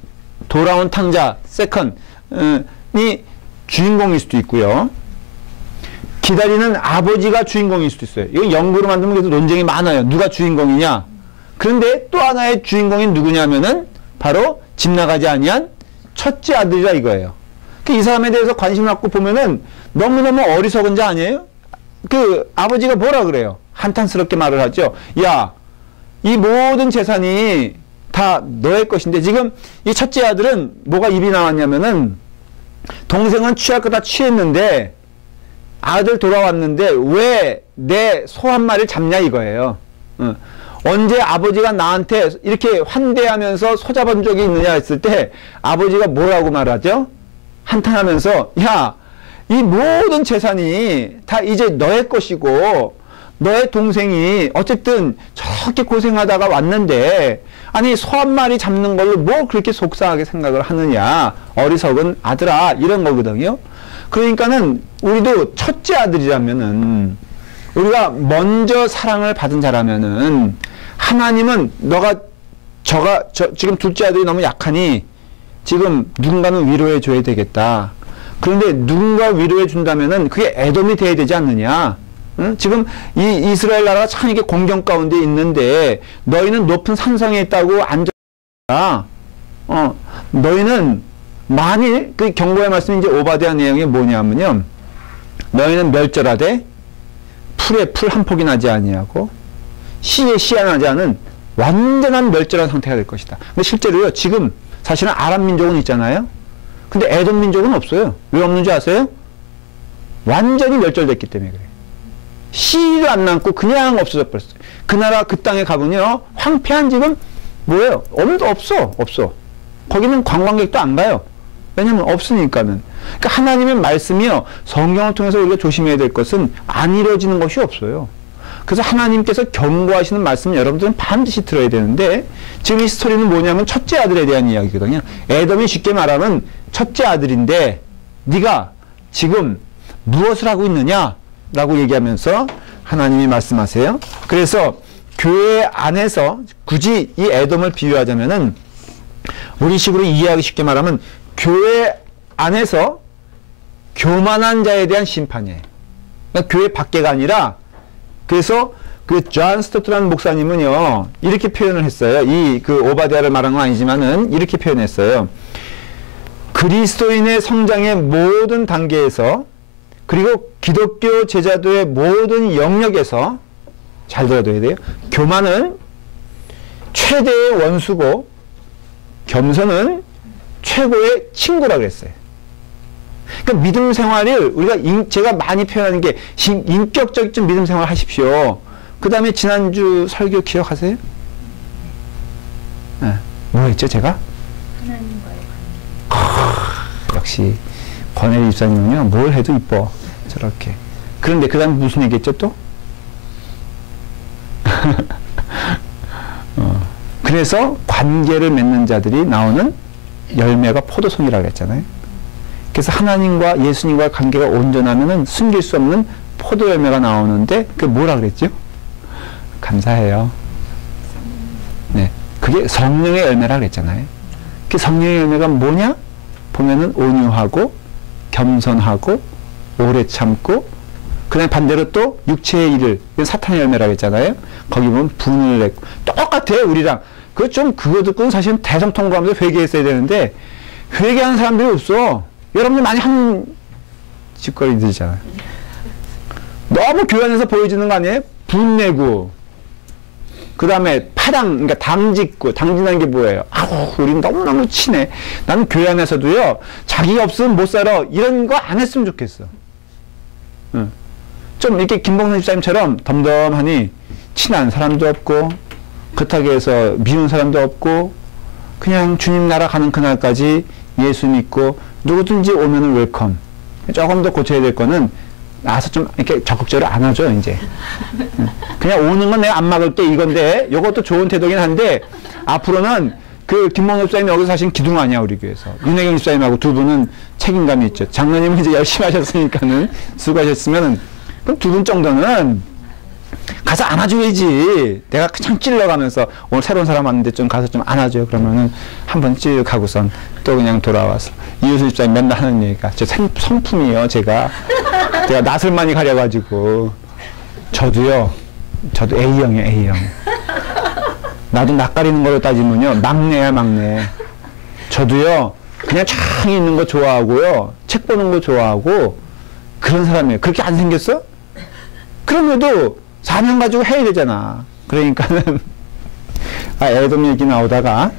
돌아온 탕자, 세컨이 주인공일 수도 있고요. 기다리는 아버지가 주인공일 수도 있어요. 이거 연구로 만들면 계속 논쟁이 많아요. 누가 주인공이냐? 그런데 또 하나의 주인공이 누구냐면은 바로 집 나가지 아니한 첫째 아들이라 이거예요. 이 사람에 대해서 관심 갖고 보면은 너무너무 어리석은 자 아니에요? 그 아버지가 뭐라 그래요? 한탄스럽게 말을 하죠. 야, 이 모든 재산이 다 너의 것인데 지금 이 첫째 아들은 뭐가 입이 나왔냐면은 동생은 취할 거 다 취했는데 아들 돌아왔는데 왜 내 소 한 마리를 잡냐 이거예요. 언제 아버지가 나한테 이렇게 환대하면서 소 잡은 적이 있느냐 했을 때 아버지가 뭐라고 말하죠? 한탄하면서 야, 이 모든 재산이 다 이제 너의 것이고 너의 동생이 어쨌든 저렇게 고생하다가 왔는데 아니 소 한 마리 잡는 걸로 뭐 그렇게 속상하게 생각을 하느냐, 어리석은 아들아, 이런 거거든요. 그러니까는 우리도 첫째 아들이라면은, 우리가 먼저 사랑을 받은 자라면은 하나님은 지금 둘째 아들이 너무 약하니 지금 누군가는 위로해 줘야 되겠다. 그런데 누군가 위로해 준다면은 그게 에돔이 돼야 되지 않느냐? 응? 지금 이 이스라엘 나라가 참 이게 공경 가운데 있는데 너희는 높은 산성에 있다고 앉아. 너희는 만일 그 경고의 말씀이 이제 오바댜 내용이 뭐냐면요. 너희는 멸절하되 풀에 풀 한 폭이 나지 아니하고 씨에 씨 하나 나지 않은 완전한 멸절한 상태가 될 것이다. 근데 실제로요, 지금 사실은 아람 민족은 있잖아요. 근데 에돔 민족은 없어요. 왜 없는지 아세요? 완전히 멸절됐기 때문에 그래요. 씨를 안 남고 그냥 없어져 버렸어요. 그 나라 그 땅에 가보면요, 황폐한 집은 뭐예요? 없어. 거기는 관광객도 안 가요. 왜냐면 없으니까는. 그러니까 하나님의 말씀이요, 성경을 통해서 우리가 조심해야 될 것은 안 이루어지는 것이 없어요. 그래서 하나님께서 경고하시는 말씀을 여러분들은 반드시 들어야 되는데, 지금 이 스토리는 뭐냐면 첫째 아들에 대한 이야기거든요. 에돔이 쉽게 말하면 첫째 아들인데 네가 지금 무엇을 하고 있느냐 라고 얘기하면서 하나님이 말씀하세요. 그래서 교회 안에서 굳이 이 에돔을 비유하자면은 우리식으로 이해하기 쉽게 말하면 교회 안에서 교만한 자에 대한 심판이에요. 그러니까 교회 밖에가 아니라, 그래서 그 존 스토트라는 목사님은요, 이렇게 표현을 했어요. 그 오바댜를 말한 건 아니지만은 이렇게 표현했어요. 그리스도인의 성장의 모든 단계에서 그리고 기독교 제자도의 모든 영역에서 잘 들어둬야 돼요. 교만은 최대의 원수고 겸손은 최고의 친구라 그랬어요. 그러니까 믿음 생활을 우리가 제가 많이 표현하는 게 인격적인 믿음 생활 하십시오. 그 다음에 지난주 설교 기억하세요? 네. 뭐 했죠 제가? 하나님과의 관계. 역시 권혜리 집사님은요 뭘 해도 이뻐 저렇게. 그런데 그 다음에 무슨 얘기했죠 또? 그래서 관계를 맺는 자들이 나오는 열매가 포도송이라고 했잖아요. 그래서 하나님과 예수님과 관계가 온전하면은 숨길 수 없는 포도 열매가 나오는데 그게 뭐라 그랬죠? 감사해요. 네, 그게 성령의 열매라 그랬잖아요. 그 성령의 열매가 뭐냐? 보면은 온유하고 겸손하고 오래 참고 그다음에 반대로 또 육체의 일을 사탄의 열매라고 했잖아요. 거기 보면 분을 냈고 똑같아요 우리랑. 그거 듣고는 사실은 대성통곡하면서 회개했어야 되는데 회개하는 사람들이 없어. 여러분들 많이 하는 짓거리들이잖아요. 너무 교회 안에서 보여지는 거 아니에요? 분내고 그 다음에 파당, 그러니까 당짓고, 당진한 게 뭐예요? 아우, 우린 너무너무 친해. 나는 교회 안에서도요, 자기가 없으면 못 살아. 이런 거 안 했으면 좋겠어. 응. 좀 이렇게 김봉선 집사님처럼 덤덤하니 친한 사람도 없고, 그렇다고 해서 미운 사람도 없고, 그냥 주님 나라 가는 그날까지 예수 믿고, 누구든지 오면은 웰컴. 조금 더 고쳐야 될 거는 나와서 좀 이렇게 적극적으로 안아줘 이제. 그냥 오는 건 내가 안 막을게 이건데 요것도 좋은 태도긴 한데 앞으로는 그 김몽엽 집사님이 여기서 사실 기둥 아니야 우리 교회에서. 윤혜경 집사님하고 두 분은 책임감이 있죠. 장로님은 이제 열심히 하셨으니까는 수고하셨으면은 그럼 두 분 정도는 가서 안아줘야지. 내가 그냥 찔러가면서 오늘 새로운 사람 왔는데 좀 가서 좀 안아줘요. 그러면은 한번 찔 하고선 또 그냥 돌아와서 이효수 집사님 맨날 하는 얘기가 저 성품이에요. 제가 낯을 많이 가려가지고 저도 A형이에요. A형. 나도 낯 가리는 걸로 따지면요 막내야 막내. 저도요 그냥 쫙 있는 거 좋아하고요 책 보는 거 좋아하고 그런 사람이에요. 그렇게 안 생겼어? 그럼에도 사명 가지고 해야 되잖아. 그러니까는 애돔 얘기 나오다가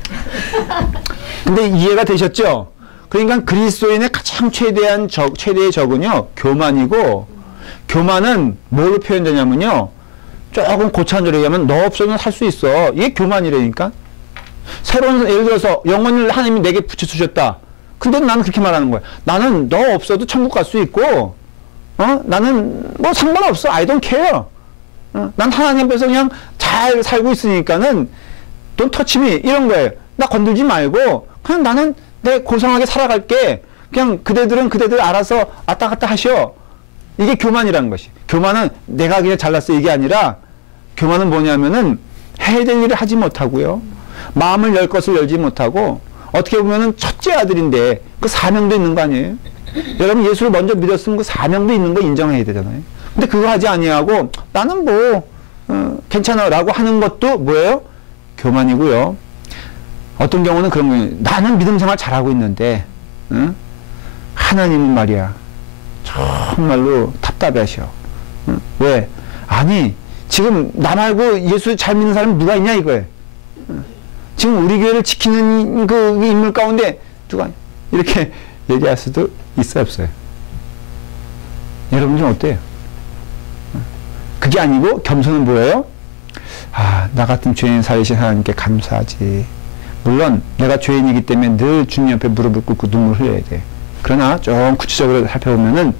근데 이해가 되셨죠? 그러니까 그리스도인의 가장 최대의 적은요 교만이고, 교만은 뭘로 표현되냐면요 조금 고차원적으로 얘기하면 너 없어도 살 수 있어. 이게 교만이라니까. 새로운 예를 들어서 영혼을 하나님이 내게 붙여주셨다. 근데 나는 그렇게 말하는 거야. 나는 너 없어도 천국 갈 수 있고 나는 뭐 상관없어. I don't care. 난 하나님 앞에서 그냥 잘 살고 있으니까는 don't touch me 이런 거예요. 나 건들지 말고 그냥 나는 내 고상하게 살아갈게. 그냥 그대들 알아서 왔다 갔다 하셔. 이게 교만이라는 것이. 교만은 내가 그냥 잘났어 이게 아니라 교만은 뭐냐면은 해야 될 일을 하지 못하고요. 마음을 열 것을 열지 못하고 어떻게 보면은 첫째 아들인데 그 사명도 있는 거 아니에요? 여러분 예수를 먼저 믿었으면 그 사명도 있는 거 인정해야 되잖아요. 근데 그거 하지 아니하고 나는 뭐 괜찮아 라고 하는 것도 뭐예요? 교만이고요. 어떤 경우는 그런 거예요. 나는 믿음 생활 잘하고 있는데 하나님은 말이야 정말로 답답해하셔. 왜? 아니 지금 나 말고 예수 잘 믿는 사람이 누가 있냐 이거예요. 지금 우리 교회를 지키는 그 인물 가운데 누가 이렇게 얘기할 수도 있어요 없어요? 여러분들은 어때요? 그게 아니고 겸손은 뭐예요? 아, 나 같은 죄인 살리신 하나님께 감사하지. 물론 내가 죄인이기 때문에 늘 주님 옆에 무릎을 꿇고 눈물을 흘려야 돼. 그러나 좀 구체적으로 살펴보면은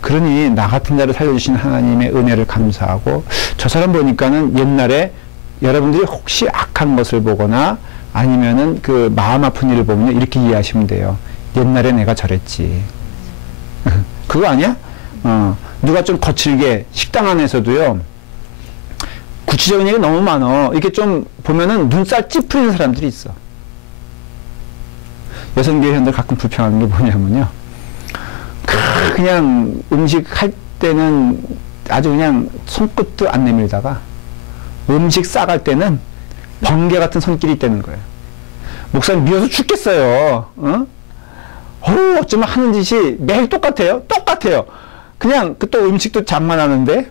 그러니 나 같은 자를 살려주신 하나님의 은혜를 감사하고 저 사람 보니까는 옛날에 여러분들이 혹시 악한 것을 보거나 아니면은 그 마음 아픈 일을 보면 이렇게 이해하시면 돼요. 옛날에 내가 저랬지. 그거 아니야? 누가 좀 거칠게 식당 안에서도요 구체적인 얘기 너무 많어. 이렇게 좀 보면은 눈살 찌푸리는 사람들이 있어. 여성교회원들 가끔 불평하는 게 뭐냐면요 그냥 음식 할 때는 아주 그냥 손끝도 안 내밀다가 음식 싸갈 때는 번개 같은 손길이 있다는 거예요. 목사님 미워서 죽겠어요. 어쩌면 하는 짓이 매일 똑같아요. 그냥 그 또 음식도 장만하는데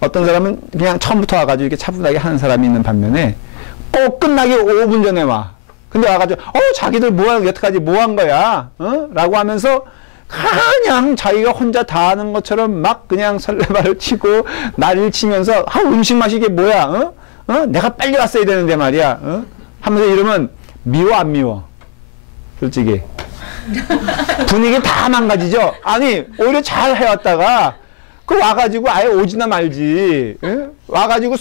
어떤 사람은 그냥 처음부터 와가지고 이렇게 차분하게 하는 사람이 있는 반면에 꼭 끝나기 5분 전에 와. 근데 와가지고 자기들 여태까지 뭐 한 거야? 라고 하면서 그냥 자기가 혼자 다 하는 것처럼 막 그냥 설레발을 치고 난리를 치면서 음식 맛이 이게 뭐야? 내가 빨리 왔어야 되는데 말이야. 하면서 이러면 미워 안 미워? 솔직히 분위기 다 망가지죠. 아니 오히려 잘 해왔다가 그 와가지고 아예 오지나 말지. 와가지고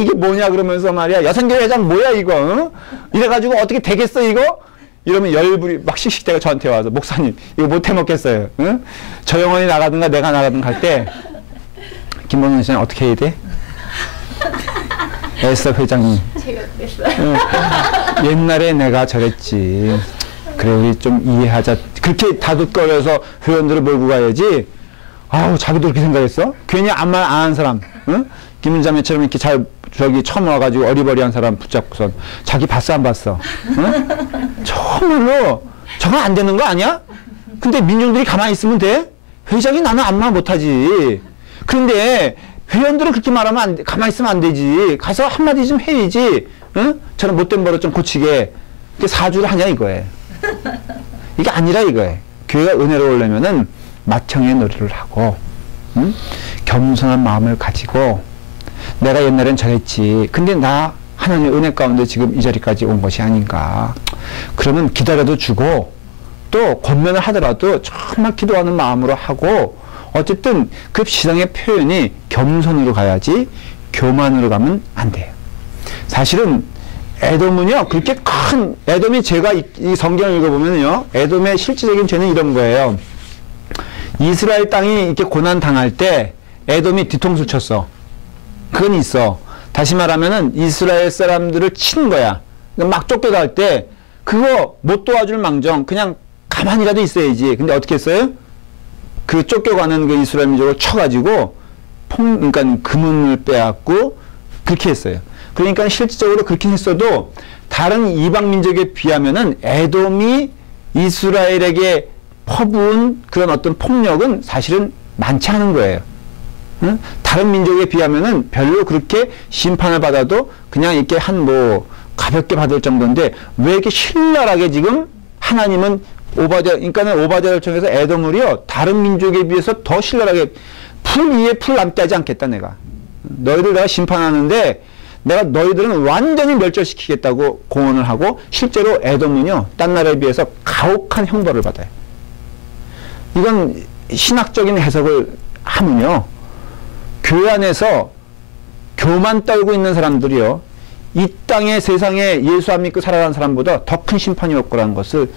이게 뭐냐 그러면서 말이야. 여선교 회장 뭐야 이거? 이래가지고 어떻게 되겠어 이거? 이러면 열불이 막 씩씩대가 저한테 와서 목사님 이거 못 해먹겠어요. 저 영혼이 나가든가 내가 나가든가 할 때 김범용 씨는 어떻게 해야 돼? 에스더 회장님. 제가 그랬어요. 옛날에 내가 저랬지. 그래 우리 좀 이해하자. 그렇게 다독거려서 회원들을 몰고 가야지. 자기도 그렇게 생각했어? 괜히 아무 말 안 하는 사람, 김은자매처럼 이렇게 처음 와가지고 어리버리한 사람 붙잡고선 자기 봤어 안 봤어? 정말로 저건 안 되는 거 아니야? 근데 민중들이 가만히 있으면 돼? 회장이 나는 아무 말 못하지. 그런데 회원들은 그렇게 말하면 가만히 있으면 안 되지. 가서 한마디 좀 해야지. 저는 못된 버릇 좀 고치게. 사주를 하냐 이거예요. 이게 아니라 이거예요. 교회가 은혜로우려면은 맏형의 놀이를 하고 겸손한 마음을 가지고 내가 옛날엔 저랬지. 근데 나 하나님의 은혜 가운데 지금 이 자리까지 온 것이 아닌가. 그러면 기다려도 주고 또 권면을 하더라도 정말 기도하는 마음으로 하고 어쨌든 그 신앙의 표현이 겸손으로 가야지 교만으로 가면 안 돼요. 사실은 에돔은요 그렇게 큰 에돔이 제가 이 성경을 읽어보면요 에돔의 실질적인 죄는 이런 거예요. 이스라엘 땅이 이렇게 고난 당할 때 에돔이 뒤통수를 쳤어. 그건 있어. 다시 말하면은 이스라엘 사람들을 친 거야. 막 쫓겨갈 때 그거 못 도와줄 망정 그냥 가만히라도 있어야지. 근데 어떻게 했어요? 그 쫓겨가는 그 이스라엘 민족을 쳐가지고 그러니까 금은을 빼앗고 그렇게 했어요. 그러니까 실질적으로 그렇게 했어도 다른 이방 민족에 비하면은 에돔이 이스라엘에게 퍼부은 그런 어떤 폭력은 사실은 많지 않은 거예요. 다른 민족에 비하면은 별로 그렇게 심판을 받아도 그냥 이렇게 가볍게 받을 정도인데 왜 이렇게 신랄하게 지금 하나님은 그러니까는 오바댜를 통해서 에돔을요 다른 민족에 비해서 더 신랄하게 풀 위에 풀 남게 하지 않겠다 내가. 너희들 내가 심판하는데 내가 너희들은 완전히 멸절시키겠다고 공언을 하고 실제로 에돔은요 딴 나라에 비해서 가혹한 형벌을 받아요. 이건 신학적인 해석을 하면요 교회 안에서 교만 떨고 있는 사람들이요 이 땅에 세상에 예수 안 믿고 살아가는 사람보다 더 큰 심판이 올 거라는 것을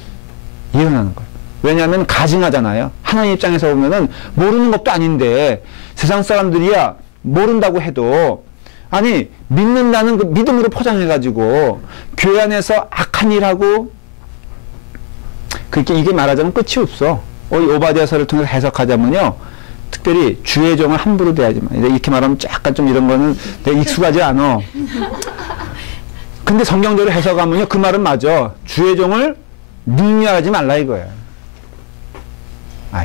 예언하는 거예요. 왜냐하면 가증하잖아요. 하나님 입장에서 보면은 모르는 것도 아닌데 세상 사람들이야 모른다고 해도 아니 믿는다는 그 믿음으로 포장해가지고 교회 안에서 악한 일하고 그렇게 이게 말하자면 끝이 없어. 오바댜서를 통해서 해석하자면요 특별히 주의 종을 함부로 대하지 마. 이렇게 말하면 약간 좀 이런 거는 내가 익숙하지 않아. 근데 성경적으로 해석하면요 그 말은 맞아. 주의 종을 능멸하지 말라 이거야.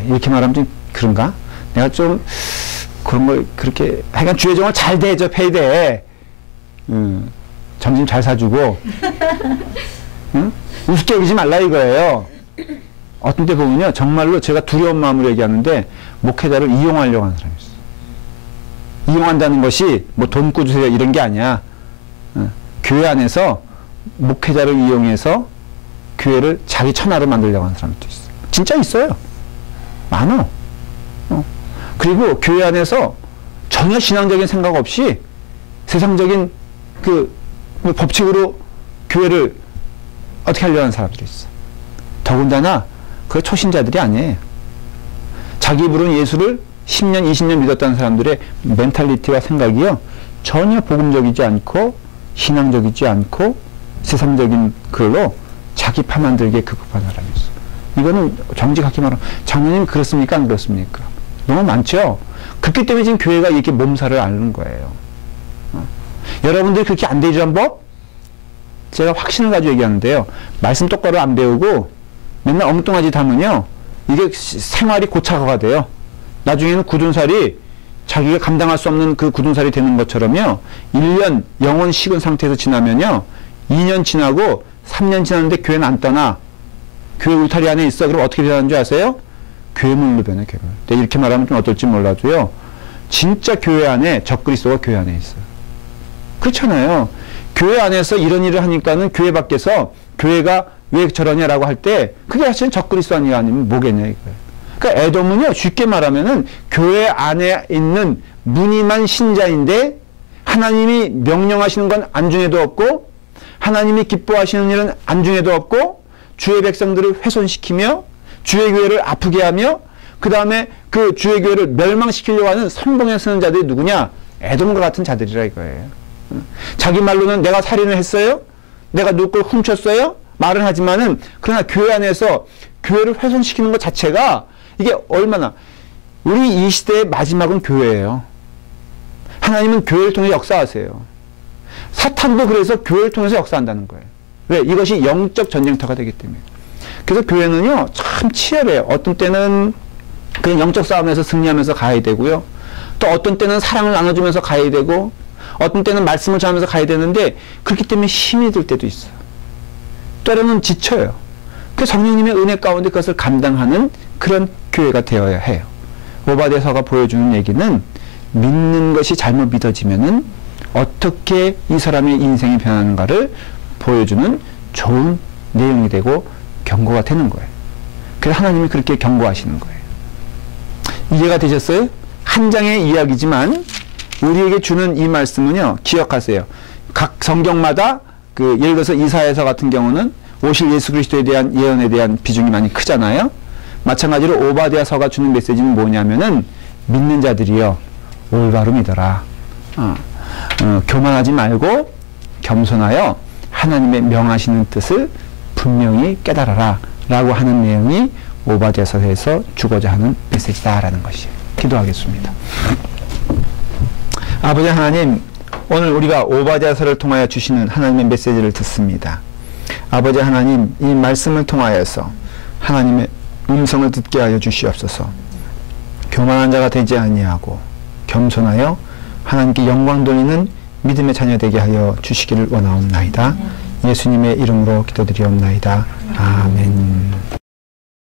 이렇게 말하면 좀 그런가? 내가 좀 그런 걸 그렇게 하여간 주의 종을 잘 대접해야 돼. 점심 잘 사주고 우습게 여기지 말라 이거예요. 어떤 때 보면요 정말로 제가 두려운 마음으로 얘기하는데 목회자를 이용하려고 하는 사람이 있어. 이용한다는 것이 뭐 돈 꾸주세요 이런 게 아니야. 교회 안에서 목회자를 이용해서 교회를 자기 천하로 만들려고 하는 사람도 있어. 진짜 있어요. 많아. 그리고 교회 안에서 전혀 신앙적인 생각 없이 세상적인 뭐 법칙으로 교회를 어떻게 하려고 하는 사람들이 있어. 더군다나 그 초신자들이 아니에요. 자기 입으로는 예수를 10년, 20년 믿었다는 사람들의 멘탈리티와 생각이요. 전혀 복음적이지 않고 신앙적이지 않고 세상적인 글로 자기 파 만들기에 급급한 사람이 있어. 이거는 정직하게 말하면 장로님 그렇습니까? 안 그렇습니까? 너무 많죠? 그렇기 때문에 지금 교회가 이렇게 몸살을 앓는 거예요. 여러분들이 그렇게 안 되죠, 한번? 제가 확신을 가지고 얘기하는데요. 말씀 똑바로 안 배우고 맨날 엉뚱한 짓 하면요. 이게 생활이 고착화가 돼요. 나중에는 굳은 살이 자기가 감당할 수 없는 그 굳은 살이 되는 것처럼요. 1년 영혼 식은 상태에서 지나면요. 2년 지나고 3년 지났는데 교회는 안 떠나. 교회 울타리 안에 있어. 그럼 어떻게 변하는 줄 아세요? 괴물로 변해, 괴물. 근데 이렇게 말하면 좀 어떨지 몰라도요. 진짜 교회 안에 적그리스도가 교회 안에 있어요. 그렇잖아요. 교회 안에서 이런 일을 하니까는 교회 밖에서 교회가 왜 저러냐라고 할 때 그게 사실 적그리스도 아니면 뭐겠냐 이거예요. 그러니까 에돔은요, 쉽게 말하면은 교회 안에 있는 무늬만 신자인데 하나님이 명령하시는 건 안중에도 없고 하나님이 기뻐하시는 일은 안중에도 없고 주의 백성들을 훼손시키며 주의 교회를 아프게 하며 그 다음에 그 주의 교회를 멸망시키려고 하는 선봉에 서는 자들이 누구냐? 에돔과 같은 자들이라 이거예요. 자기 말로는 내가 살인을 했어요? 내가 누구 걸 훔쳤어요? 말은 하지만은 그러나 교회 안에서 교회를 훼손시키는 것 자체가 이게 얼마나 우리 이 시대의 마지막은 교회예요. 하나님은 교회를 통해 역사하세요. 사탄도 그래서 교회를 통해서 역사한다는 거예요. 왜? 이것이 영적 전쟁터가 되기 때문에. 그래서 교회는요 참 치열해요. 어떤 때는 그냥 영적 싸움에서 승리하면서 가야 되고요. 또 어떤 때는 사랑을 나눠주면서 가야 되고 어떤 때는 말씀을 전하면서 가야 되는데 그렇기 때문에 힘이 들 때도 있어요. 때로는 지쳐요. 그 성령님의 은혜 가운데 그것을 감당하는 그런 교회가 되어야 해요. 오바댜서가 보여주는 얘기는 믿는 것이 잘못 믿어지면은 어떻게 이 사람의 인생이 변하는가를 보여주는 좋은 내용이 되고 경고가 되는 거예요. 그래서 하나님이 그렇게 경고하시는 거예요. 이해가 되셨어요? 한 장의 이야기지만 우리에게 주는 이 말씀은요, 기억하세요. 각 성경마다 예를 들어서 이사야서 같은 경우는 오실 예수 그리스도에 대한 예언에 대한 비중이 많이 크잖아요. 마찬가지로 오바댜서가 주는 메시지는 뭐냐면은 믿는 자들이요 올바로 믿어라. 교만하지 말고 겸손하여 하나님의 명하시는 뜻을 분명히 깨달아라 라고 하는 내용이 오바댜서에서 주고자 하는 메시지다라는 것이에요. 기도하겠습니다. 아버지 하나님, 오늘 우리가 오바댜서를 통하여 주시는 하나님의 메시지를 듣습니다. 아버지 하나님, 이 말씀을 통하여서 하나님의 음성을 듣게 하여 주시옵소서. 교만한 자가 되지 아니하고 겸손하여 하나님께 영광 돌리는 믿음의 자녀 되게 하여 주시기를 원하옵나이다. 예수님의 이름으로 기도드리옵나이다. 아멘.